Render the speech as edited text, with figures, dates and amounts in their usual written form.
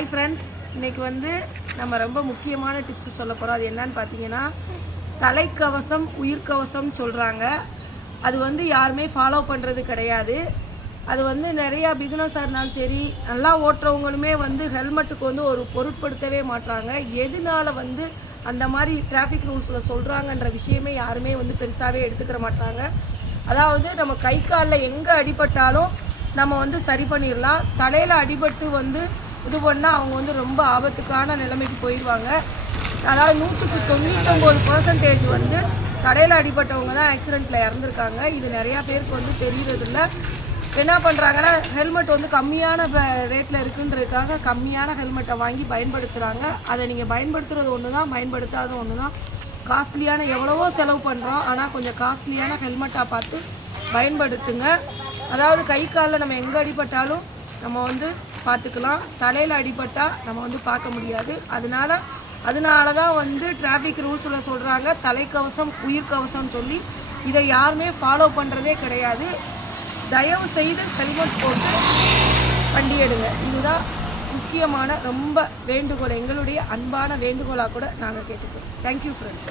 Hi friends, இன்றைக்கி நம்ம ரொம்ப முக்கியமான டிப்ஸ் சொல்ல போகிறோம். அது என்னன்னு பார்த்தீங்கன்னா, தலைக்கவசம் உயிர்கவசம் சொல்கிறாங்க. அது யாருமே ஃபாலோ பண்ணுறது கிடையாது. அது நிறையா பிகினர்ஸாக இருந்தாலும் சரி, நல்லா ஓட்டுறவங்களுமே ஹெல்மெட்டுக்கு ஒரு பொருட்படுத்தவே மாட்டாங்க. எதனால அந்த மாதிரி டிராஃபிக் ரூல்ஸில் சொல்கிறாங்கன்ற விஷயமே யாருமே பெருசாகவே எடுத்துக்கிற மாட்டாங்க. அதாவது நம்ம கை காலில் எங்கே அடிபட்டாலும் நம்ம சரி பண்ணிடலாம். தலையில் அடிபட்டு இது பண்ணால் அவங்க ரொம்ப ஆபத்துக்கான நிலைமைக்கு போயிடுவாங்க. அதாவது 199% தலையில் அடிபட்டவங்க தான் ஆக்சிடெண்ட்டில் இறந்துருக்காங்க. இது நிறையா பேருக்கு தெரியறதில்ல. என்ன பண்ணுறாங்கன்னா, ஹெல்மெட் கம்மியான ரேட்டில் இருக்குன்றதுக்காக கம்மியான ஹெல்மெட்டை வாங்கி பயன்படுத்துகிறாங்க. அதை நீங்கள் பயன்படுத்துகிறது ஒன்று தான், பயன்படுத்தாத ஒன்று தான். காஸ்ட்லியான எவ்வளவோ செலவு பண்ணுறோம், ஆனால் கொஞ்சம் காஸ்ட்லியான ஹெல்மெட்டாக பார்த்து பயன்படுத்துங்க. அதாவது கை காலில் நம்ம எங்கே அடிபட்டாலும் நம்ம பார்த்துக்கலாம். தலையில் அடிபட்டால் நம்ம பார்க்க முடியாது. அதனால தான் டிராஃபிக் ரூல்ஸில் சொல்கிறாங்க தலைக்கவசம் உயிர்கவசம் சொல்லி. இதை யாருமே ஃபாலோ பண்ணுறதே கிடையாது. தயவு செய்து ஹெல்மெட் போட்டு வண்டி எடுங்க. இதுதான் முக்கியமான ரொம்ப வேண்டுகோள், எங்களுடைய அன்பான வேண்டுகோளாக கூட நாங்கள் கேட்டுக்கிறோம். Thank you friends.